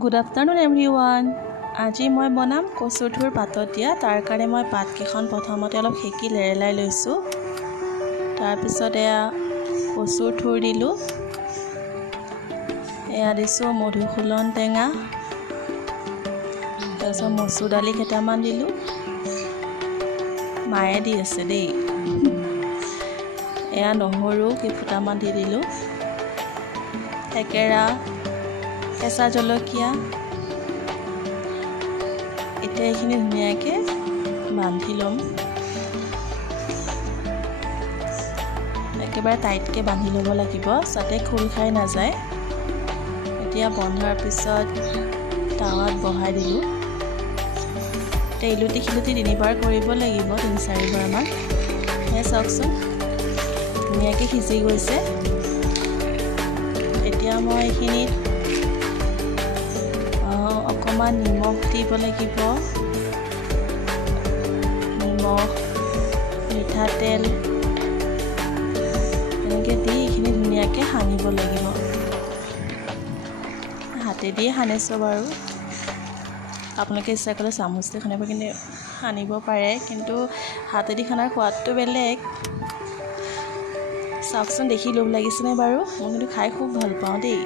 Good afternoon everyone. আজি মই বনাম কচুৰ থুৰ পাতত দিয়া তাৰ কাৰণে মই পাতকেইখন প্ৰথমতে অলপ হেকি লেৰেলাই লৈছো তাৰ পিছত এয়া কচুৰ থুৰ দিলো এয়া দিছো মধুসোলন টেঙা তাৰপিছত মচুৰ দালি কেইটামান দিলো মায়ে দি আছে দেই এয়া নহৰু কেইফুটামান দি দিলো থেকেৰা কেঁচা জলকীয়া এতিয়া এইখিনি ধুনীয়াকৈ বান্ধি ল'ম একেবাৰে টাইটকৈ বান্ধি ল'ব লাগিব যাতে খোল খাই নাযায় এতিয়া বন্ধাৰ পিছত তাৱাত বহাই দিলোঁ ইলুটি খিলুটি তিনিবাৰ কৰিব লাগিব 3-4 বাৰমান এয়া চাওকচোন ধুনীয়াকৈ সিজি গৈছে এতিয়া মই এইখিনিত অকমান নিমখ দিব লাগিব নিমখ মিঠাতেল এনেকৈ দি এইখিনি ধুনীয়াকৈ সানিব লাগিব হাতে দিয়ে সানিছোঁ বাৰু আপোনালোকে ইচ্ছা কৰিলে চামুচ দি সানিব কিন্তু সানিব পাৰে কিন্তু হাতেদি সানাৰ সোৱাদটো বেলেগ চাওকচোন দেখি লোভ লাগিছেনে বাৰু মই কিন্তু খাই খুব ভাল পাওঁ দেই